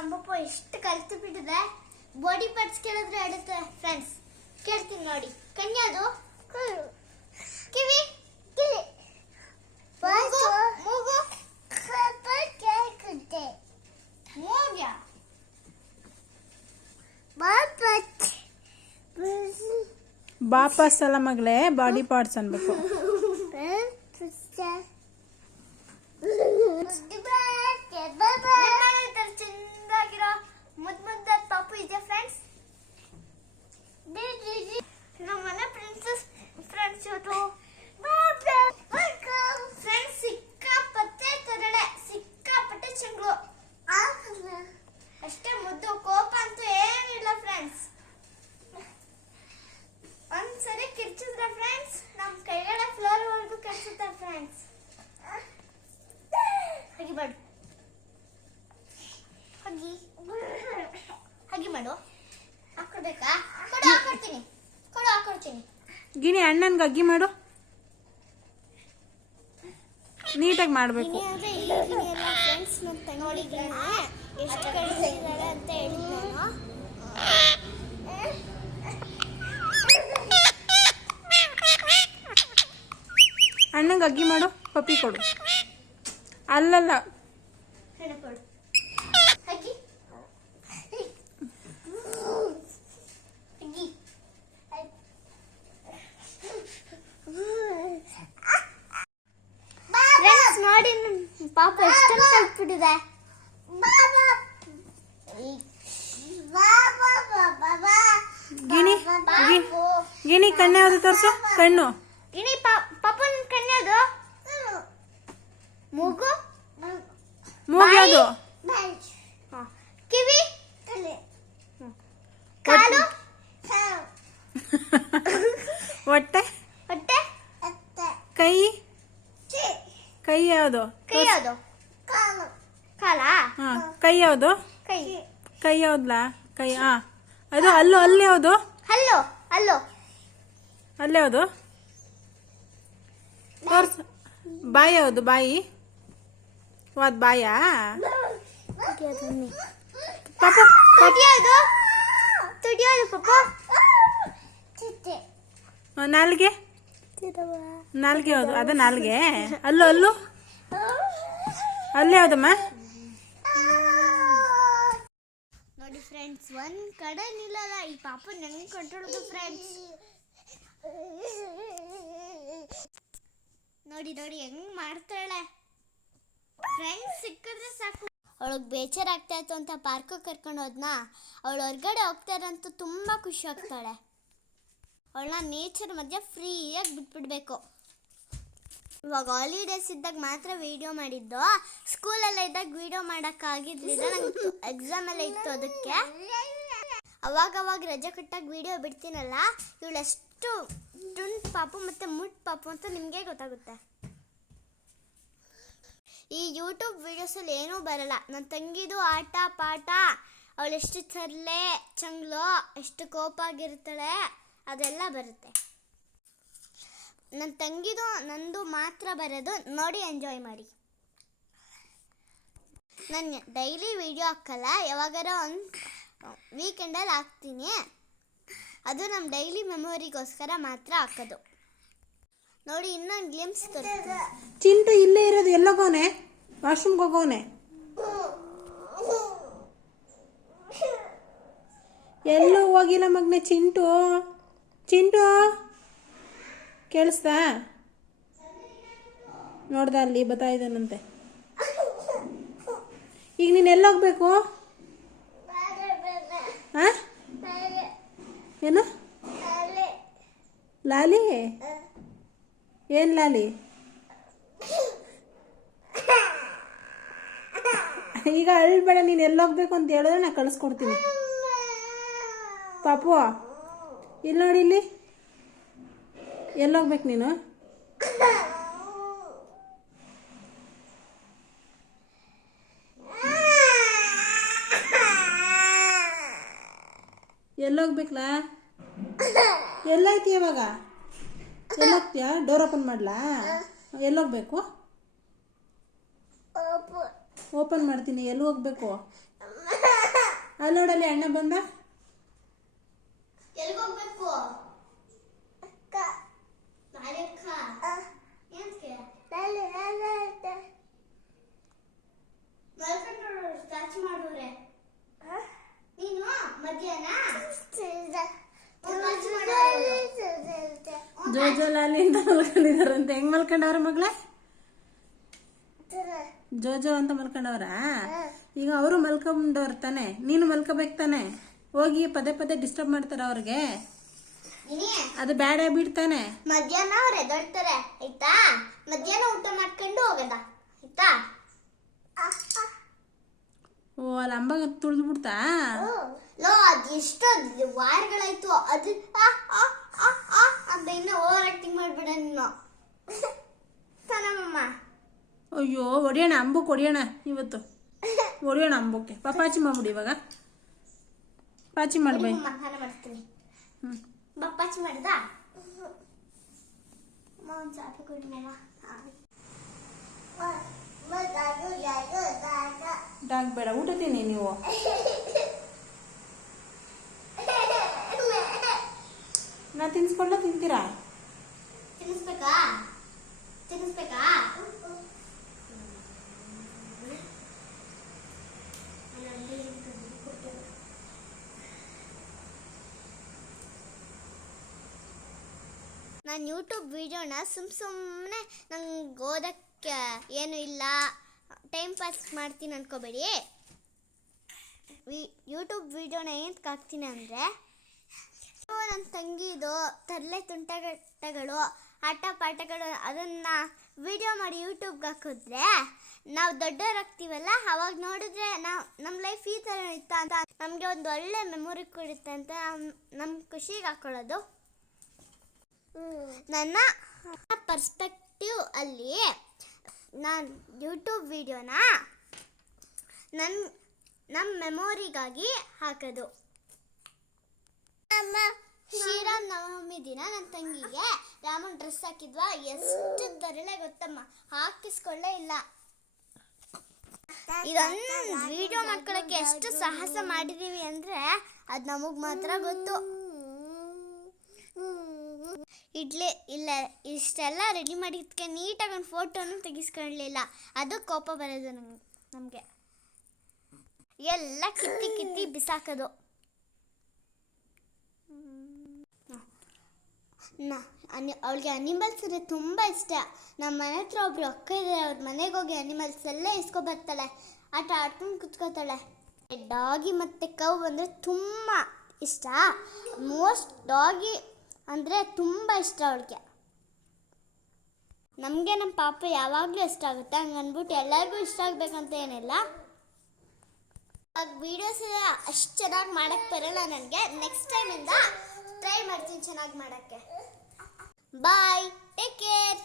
ನಮ್ಮಪ್ಪ ಎಷ್ಟು ಕಲ್ತು ಬಿಟ್ಟಿದೆ. ಬಾಡಿ ಪಾರ್ಟ್ಸ್ ಕೇಳಿದ್ರೆ ಹೇಳುತ್ತೆ ಫ್ರೆಂಡ್ಸ್. ಕೇಳ್ತೀನಿ ನೋಡಿ. ಕನ್ಯಾದು ಕಿವಿ, ಮೂಗು, ಮೂಗ್ಯ, ಬಾಪಸ್ ಅಲ್ಲ ಮಗಳೇ, ಬಾಡಿ ಪಾರ್ಟ್ಸ್ ಅನ್ಬೇಕು. ಚಂದಾಗಿರೋ ಮುದ್ದಾದ ಪಾಪು ಇದೆ ಫ್ರೆಂಡ್ಸ್. ನಮ್ಮ ಮನೆ ಪ್ರಿನ್ಸಸ್ ಫ್ರೆಂಡ್ಸ್ ಇವತ್ತು ಫ್ರೆಂಡ್ಸ್ ಸಿಕ್ಕಾಪಟ್ಟೆ ತರಡೆ, ಸಿಕ್ಕಾಪಟ್ಟೆ ಚೆಂಗ್ಳು, ಅಷ್ಟೇ ಮುದ್ದು. ಕೋಪ ಅಂತೂ ಏನಿಲ್ಲ ಫ್ರೆಂಡ್ಸ್. ಒಂದ್ಸರಿ ಕಿರ್ಚಿದ್ರೆ ಫ್ರೆಂಡ್ಸ್ ನಮ್ ಕೈಗಡೆ ಫ್ಲೋರ್ ವರ್ಗು ಕರ್ಸುತ್ತೆ ಫ್ರೆಂಡ್ಸ್. ಹಾಗೆ ಮಾಡು, ಹಾಗೆ ಮಾಡು. ಹಾಕೊಡ್ಬೇಕಾ? ಕೊಡು, ಹಾಕೊಡ್ತೀನಿ, ಕೊಡು, ಹಾಕೊಡ್ತೀನಿ. ಗಿಣಿ ಅಣ್ಣನ್ಗೆ ಅಗ್ಗಿ ಮಾಡು, ನೀಟಾಗಿ ಮಾಡಬೇಕು. ಫ್ರೆಂಡ್ಸ್ ನನ್ನ ತಂಗಿಗೆ ಎಷ್ಟು ಕಳಿಸಿದಾಳೆ ಅಂತ ಹೇಳಿ ನಾನು. ಅಣ್ಣಂಗೆ ಅಗ್ಗಿ ಮಾಡು, ಪಪ್ಪಿ ಕೊಡು. ಅಲ್ಲಲ್ಲ, ಕೊಡು, ಅಗ್ಗಿ, ಅಗ್ಗಿ. ನೋಡಿ ಪಾಪ ಎಷ್ಟೊಂದು ಕಲ್ತ್ಬಿಟ್ಟಿದೆ. ಗಿಣಿ ಗಿಣಿ ಕಣ್ಣು ಯಾವುದು ತೋರಿಸು, ಕಣ್ಣು. ಗಿಣಿ ಪಾಪನ್ ಕಣ್ಣದು. ಮೂಗು, ಮೂಗು ಯಾವುದು? ಕಿವಿ, ಕಾಲು, ಹೊಟ್ಟೆ, ಹೊಟ್ಟೆ, ಕೈ, ಕೈ ಯಾವುದು? ಕೈ ಯಾವುದು? ಕಾಲ. ಹಾ, ಕೈ ಯಾವುದು? ಕೈ, ಕೈ ಯಾವ್ದಲ್ಲ? ಕೈ, ಹಾ. ಅದು ಅಲ್ಲು, ಅಲ್ಲಿ ಯಾವುದು? ಹಲ್ಲು, ಹಲ್ಲು, ಅಲ್ಲಿ ಯಾವುದು ತೋರ್ಸು. ಬಾಯಿ ಯಾವುದು? ಬಾಯಿ ಅದು ಬಾಯಾ? ಪಾಪ ತುಟಿ ಯಾವುದು? ತುಟಿ ಯಾವುದು ಪಾಪ? ನಾಲ್ಗೆ, ನಾಲ್ಗೆ ಯಾವುದು? ಅದ ನಾಲ್ಗೆ. ಅಲ್ಲು, ಅಲ್ಲು, ಅಲ್ಲಿ ಯಾವ್ದಮ್ಮ? ನೋಡಿ ಫ್ರೆಂಡ್ಸ್, ಒಂದ್ ಕಡೆ ನಿಲ್ಲಲ್ಲ ಈ ಪಾಪ. ನನಗೆ ಕಂಟ್ರೋಲ್ದು ಫ್ರೆಂಡ್ಸ್. ನೋಡಿ ನೋಡಿ ಹೆಂಗ್ ಮಾಡ್ತಾಳೆ ಫ್ರೆಂಡ್ಸ್. ಸಿಕ್ಕಿದ್ರೆ ಸಾಕು. ಅವಳಿಗೆ ಬೇಜಾರಾಗ್ತಾ ಇತ್ತು ಅಂತ ಪಾರ್ಕ್ ಕರ್ಕೊಂಡು ಹೋದ್ನ. ಅವಳು ಹೊರಗಡೆ ಹೋಗ್ತಾರಂತೂ ತುಂಬ ಖುಷಿ ಆಗ್ತಾಳೆ. ಅವಳನ್ನ ನೇಚರ್ ಮಧ್ಯೆ ಫ್ರೀಯಾಗಿ ಬಿಟ್ಬಿಡ್ಬೇಕು. ಇವಾಗ ಹಾಲಿಡೇಸ್ ಇದ್ದಾಗ ಮಾತ್ರ ವೀಡಿಯೋ ಮಾಡಿದ್ದು. ಸ್ಕೂಲೆಲ್ಲ ಇದ್ದಾಗ ವೀಡಿಯೋ ಮಾಡೋಕ್ಕಾಗಿರ್ಲಿಲ್ಲ, ನಂಗೆ ಎಕ್ಸಾಮ್ ಎಲ್ಲ ಇತ್ತು. ಅದಕ್ಕೆ ಅವಾಗವಾಗ ರಜೆ ಕೊಟ್ಟಾಗ ವೀಡಿಯೋ ಬಿಡ್ತೀನಲ್ಲ. ಇವಳೆಷ್ಟು ತುಂಡು ಪಾಪು ಮತ್ತು ಮುಟ್ಟು ಪಾಪು ಅಂತ ನಿಮಗೆ ಗೊತ್ತಾಗುತ್ತೆ. ಈ ಯೂಟ್ಯೂಬ್ ವೀಡಿಯೋಸಲ್ಲಿ ಏನೂ ಬರಲ್ಲ. ನನ್ನ ತಂಗಿದು ಆಟ ಪಾಠ, ಅವಳೆಷ್ಟು ತರಲೆ ಚಂಗ್ಲೋ, ಎಷ್ಟು ಕೋಪ ಆಗಿರ್ತಾಳೆ, ಅದೆಲ್ಲ ಬರುತ್ತೆ. ನನ್ನ ತಂಗಿದು ನಂದು ಮಾತ್ರ ಬರೋದು. ನೋಡಿ ಎಂಜಾಯ್ ಮಾಡಿ. ನಾನು ಡೈಲಿ ವೀಡಿಯೋ ಹಾಕಲ್ಲ, ಯಾವಾಗಾರ ಒಂದು ವೀಕೆಂಡಲ್ಲಿ ಹಾಕ್ತೀನಿ. ಅದು ನಮ್ಮ ಡೈಲಿ ಮೆಮೊರಿಗೋಸ್ಕರ ಮಾತ್ರ ಹಾಕೋದು. ನೋಡಿ ಇನ್ನೊಂದು ಗ್ಲಿಮ್ಸ್ ತೋರಿಸ್ತೀನಿ. ಚಿಂಟು ಇಲ್ಲೇ ಇರೋದು. ಎಲ್ಲೋಗೋನೆ? ವಾಶ್ರೂಮ್ಗೆ ಹೋಗೋನೆ. ಎಲ್ಲೂ ಹೋಗಿಲ್ಲ ಮಗನೆ ಚಿಂಟು. ಚಿಂಟು ಕೇಳಿಸ್ತಾ? ನೋಡ್ದ ಅಲ್ಲಿ ಬರ್ತಾ ಇದ್ದಾನಂತೆ. ಈಗ ನೀನು ಎಲ್ಲೋಗ್ಬೇಕು? ಹಾಂ, ಏನು ಲಾಲಿ? ಏನು ಲಾಲಿ? ಈಗ ಅಳ್ಬೇಡ. ನೀನು ಎಲ್ಲೋಗ್ಬೇಕು ಅಂತ ಹೇಳಿದ್ರೆ ನಾನು ಕಳಿಸ್ಕೊಡ್ತೀನಿ. ಪಾಪು ಇಲ್ಲಿ ನೋಡಿ, ಇಲ್ಲಿ ಎಲ್ಲೋಗ್ಬೇಕು ನೀನು? ಎಲ್ಲೋಗ್ಬೇಕಲ್ಲ? ಎಲ್ಲೈತಿ ಇವಾಗ? ಎಲ್ಲೋಗ್ತೀಯಾ? ಡೋರ್ ಓಪನ್ ಮಾಡ್ಲಾ? ಎಲ್ಲೋಗ್ಬೇಕು? ಓಪನ್ ಮಾಡ್ತೀನಿ. ಎಲ್ಲಿ ಹೋಗ್ಬೇಕು? ಅಲ್ಲಿ ನೋಡಲ್ಲಿ ಅಣ್ಣ ಬಂದ. ಎಲ್ಗೋಗ್ಬೇಕು? ನಾಳೆಕ್ಕ ಏನಕ್ಕೆ ಮಲ್ಕೊಂಡು ಸ್ಟಾರ್ಚ್ ಮಾಡೋರೆ ನೀನು ಮಧ್ಯಾಹ್ನ ಜೋಜೋಲಾಲಿ ಅಂತ ಮಲ್ಕೊಂಡಿದಾರಂತೆ. ಹೆಂಗ್ ಮಲ್ಕೊಂಡವ್ರ ಮಗ್ಳ? ಜೋಜೋ ಅಂತ ಮಲ್ಕೊಂಡವ್ರ. ಈಗ ಅವರು ಮಲ್ಕೊಂಡವ್ರ ತಾನೆ, ನೀನು ಮಲ್ಕೋಬೇಕು ತಾನೆ. ಹೋಗಿ ಪದೇ ಪದೇ ಡಿಸ್ಟರ್ಬ್ ಮಾಡ್ತಾರ ಅವ್ರಿಗೆ, ಅದು ಬ್ಯಾಡ ಬಿಡ್ತಾನೆ. ಮಧ್ಯಾಹ್ನ ಅವ್ರು ಎದೊಳ್ತಾರೆ ಆಯ್ತಾ, ಮಧ್ಯಾಹ್ನ ಊಟ ಮಾಡ್ಕೊಂಡು ಹೋಗದ ಆಯ್ತಾ. ಓ ಅಲ್ಲಿ ಅಂಬಾಗ ತುಳಿದು ಬಿಡ್ತಾ. ಲೋ ಅದು ಎಷ್ಟೋ ವಾರಗಳಾಯ್ತು ಅದು ಅಂತ ಇನ್ನು ಓವರ್ ಆಕ್ಟಿಂಗ್ ಮಾಡ್ಬೇಡ ನೀನು ತಾನಮ್ಮ. ಅಯ್ಯೋ ಹೊಡಿಯೋಣ, ಅಂಬಕ್ಕೆ ಹೊಡಿಯೋಣ ಇವತ್ತು, ಹೊಡಿಯೋಣ ಅಂಬಕ್ಕೆ. ಪಾಪಾಚಿ ಮಾಡ್ಬಿಡಿ ಇವಾಗ, ಪಾಚಿ ಮಾಡ್ಬೈ. ಮಾಡ್ತೀನಿ ಬಪ್ಪಾಚಿ ಮಾಡ್ದ ಒಂದು ಚಾಪೆ ಕೊಡಿ ಮಾವ. ಡಾಗ್ ಬೇಡ, ಊಟ ತಿನ್ನಿ ನೀವು. ನಾ ತಿನ್ಸ್ಕೊಳ್ಳ ತಿಂತೀರಾ? ತಿನ್ನಿಸ್ಬೇಕಾ? ತಿನ್ನಿಸ್ಬೇಕಾ? ನಾನು ಯೂಟ್ಯೂಬ್ ವಿಡಿಯೋನ ಸುಮ್ಮನೆ ನಂಗೆ ಓದಕ್ಕೆ ಏನು ಇಲ್ಲ ಟೈಮ್ ಪಾಸ್ ಮಾಡ್ತೀನಿ ಅನ್ಕೋಬೇಡಿ. ಯೂಟ್ಯೂಬ್ ವಿಡಿಯೋನ ಏನಕ್ಕೆ ಹಾಕ್ತೀನಿ ಅಂದರೆ, ನನ್ನ ತಂಗಿದು ತರಲೆ ತುಂಟಗಳು ಆಟ ಪಾಠಗಳು ಅದನ್ನು ವಿಡಿಯೋ ಮಾಡಿ ಯೂಟ್ಯೂಬ್ಗೆ ಹಾಕಿದ್ರೆ ನಾವು ದೊಡ್ಡವರಾಗ್ತೀವಲ್ಲ, ಅವಾಗ ನೋಡಿದ್ರೆ ನಮ್ಮ ಲೈಫ್ ಈ ಥರ ಇತ್ತ ಅಂತ ನಮಗೆ ಒಂದು ಒಳ್ಳೆ ಮೆಮೊರಿ ಕೊಡುತ್ತೆ ಅಂತ ನಮ್ಮ ಖುಷಿಗೆ ಹಾಕ್ಕೊಳ್ಳೋದು. ನನ್ನ ಪರ್ಸ್ಪೆಕ್ಟಿವ್ ಅಲ್ಲಿ ನಾನು ಯೂಟ್ಯೂಬ್ ವಿಡಿಯೋನ ನಮ್ಮ ಮೆಮೊರಿಗಾಗಿ ಹಾಕೋದು. ಶ್ರೀರಾಮ್ ನವಮಿ ದಿನ ನನ್ನ ತಂಗಿಗೆ ರಾಮನ್ ಡ್ರೆಸ್ ಹಾಕಿದ್ವಾ, ಎಷ್ಟು ತರಲೆ ಗೊತ್ತಮ್ಮ, ಹಾಕಿಸ್ಕೊಳ್ಳೇ ಇಲ್ಲ. ಇದೊಂದು ವಿಡಿಯೋ ಮಾಡ್ಕೊಳ್ಳೋಕ್ಕೆ ಎಷ್ಟು ಸಾಹಸ ಮಾಡಿದೀವಿ ಅಂದರೆ ಅದು ನಮಗೆ ಮಾತ್ರ ಗೊತ್ತು. ಇಲ್ಲ ಇಷ್ಟೆಲ್ಲ ರೆಡಿ ಮಾಡಿದ್ದಕ್ಕೆ ನೀಟಾಗಿ ಒಂದು ಫೋಟೋನು ತೆಗಿಸ್ಕೊಳ್ಳಲಿಲ್ಲ, ಅದು ಕೋಪ ಬರೋದು ನಮಗೆ. ಎಲ್ಲ ಕಿತ್ತಿ ಬಿಸಾಕೋದು. ಅವಳಿಗೆ ಅನಿಮಲ್ಸ್ ಅಂದರೆ ತುಂಬ ಇಷ್ಟ. ನಮ್ಮ ಮನೆ ಹತ್ರ ಒಬ್ರು ಅಕ್ಕ ಇದ್ದಾರೆ, ಅವ್ರ ಮನೆಗೆ ಹೋಗಿ ಅನಿಮಲ್ಸ್ ಎಲ್ಲ ಇಸ್ಕೊಬರ್ತಾಳೆ, ಆಟ ಆಡ್ಕೊಂಡು ಕುತ್ಕೋತಾಳೆ. ಡಾಗಿ ಮತ್ತು ಕೌ ಅಂದರೆ ತುಂಬ ಇಷ್ಟ. ಮೋಸ್ಟ್ ಡಾಗಿ ಅಂದರೆ ತುಂಬ ಇಷ್ಟ ಅವಳಿಗೆ. ನಮಗೆ ನಮ್ಮ ಪಾಪ ಯಾವಾಗಲೂ ಇಷ್ಟ ಆಗುತ್ತೆ, ಹಂಗೆ ಅಂದ್ಬಿಟ್ಟು ಎಲ್ಲರಿಗೂ ಇಷ್ಟ ಆಗಬೇಕಂತ ಏನಿಲ್ಲ. ವೀಡಿಯೋಸ್ ಎಲ್ಲ ಅಷ್ಟು ಚೆನ್ನಾಗಿ ಮಾಡೋಕ್ಕೆ ಬರೋಲ್ಲ ನನಗೆ. ನೆಕ್ಸ್ಟ್ ಟೈಮಿಂದ ಟ್ರೈ ಮಾಡ್ತೀನಿ ಚೆನ್ನಾಗಿ ಮಾಡೋಕ್ಕೆ. ಬಾಯ್, ಟೇಕ್ ಕೇರ್.